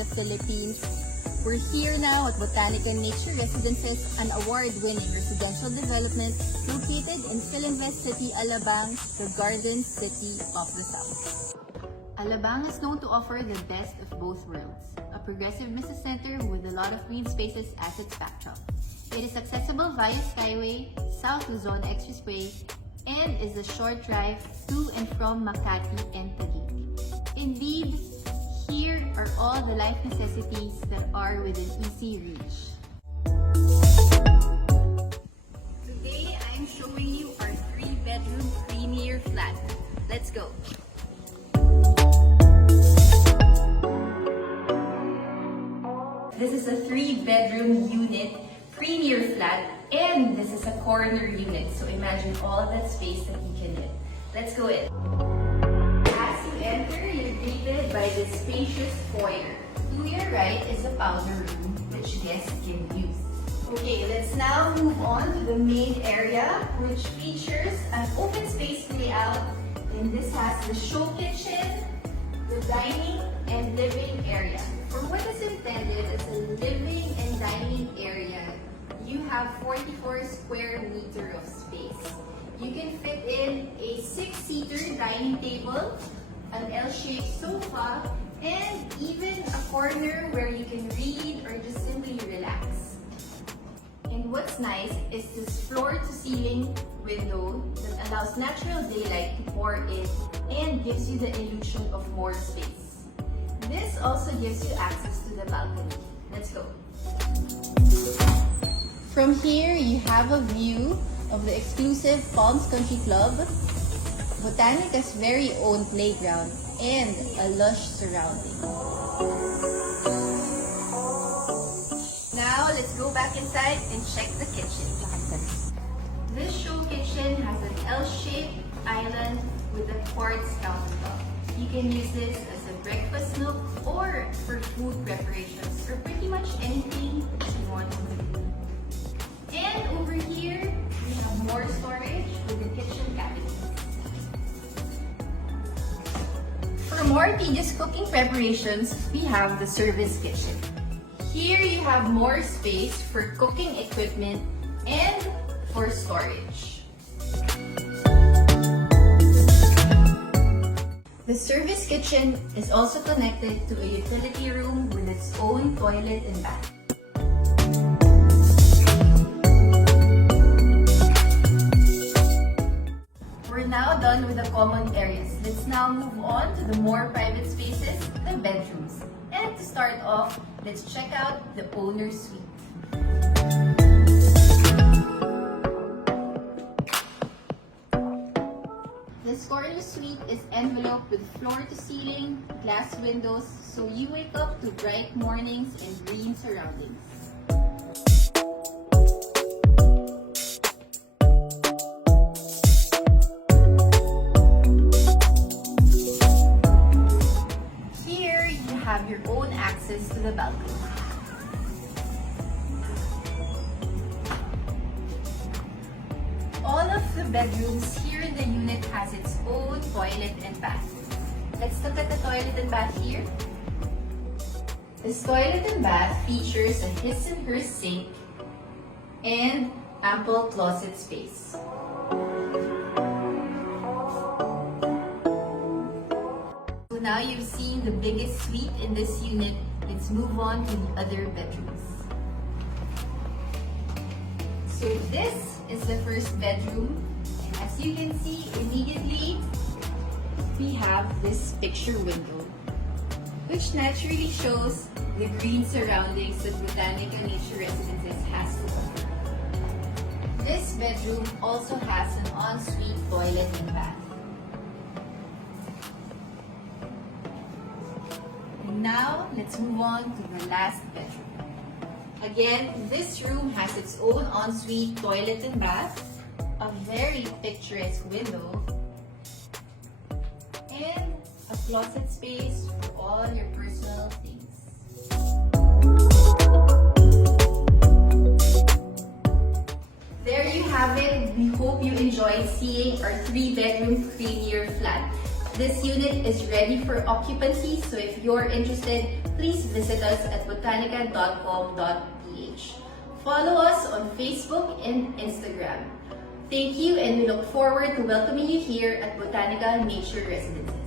the Philippines. We're here now at Botanika Nature Residences, an award-winning residential development located in Filinvest City, Alabang, the Garden City of the South. Alabang is known to offer the best of both worlds, a progressive business center with a lot of green spaces as its backdrop. It is accessible via Skyway, South Luzon Expressway, and is a short drive to and from Makati and Taguig. Indeed, here are all the life necessities that are within easy reach. Today, I am showing you our 3-bedroom premier flat. Let's go! This is a 3-bedroom unit, premier flat, and this is a corner unit. So imagine all that space that you can get. Let's go in. As you enter, you're greeted by this spacious foyer. To your right is a powder room, which guests can use. Okay, let's now move on to the main area, which features an open space layout. And this has the show kitchen, the dining, and living area. For what is intended as a living and dining area, you have 44 square meter of space. You can fit in a 6-seater dining table, an L-shaped sofa, and even a corner where you can read or just simply relax. And what's nice is this floor-to-ceiling window that allows natural daylight to pour in and gives you the illusion of more space. This also gives you access to the balcony. Let's go. From here, you have a view of the exclusive Palms Country Club, Botanika's very own playground, and a lush surrounding. Now, let's go back inside and check the kitchen. This show kitchen has an L-shaped island with a quartz countertop. You can use this as a breakfast nook or for food preparations or pretty much anything you want to do. And over here, we have more storage with the kitchen cabinets. For more tedious cooking preparations, we have the service kitchen. Here you have more space for cooking equipment and for storage. The service kitchen is also connected to a utility room with its own toilet and bath. We're now done with the common areas. Let's now move on to the more private spaces, the bedrooms. And to start off, let's check out the owner's suite. This corner suite is enveloped with floor-to-ceiling glass windows, so you wake up to bright mornings and green surroundings. Here you have your own access to the balcony. All of the bedrooms here in the unit has its own toilet and bath. Let's look at the toilet and bath here. This toilet and bath features a his and her sink and ample closet space. So now you've seen the biggest suite in this unit. Let's move on to the other bedrooms. So this is the first bedroom, and as you can see, immediately we have this picture window, which naturally shows the green surroundings that Botanika Nature Residences has to offer. This bedroom also has an ensuite toilet and bath. And now, let's move on to the last bedroom. Again, this room has its own ensuite toilet and bath, a very picturesque window, and a closet space for all your personal things. There you have it. We hope you enjoyed seeing our 3-bedroom premier flat. This unit is ready for occupancy, so if you're interested, please visit us at botanika.com.ph. Follow us on Facebook and Instagram. Thank you, and we look forward to welcoming you here at Botanika Nature Residences.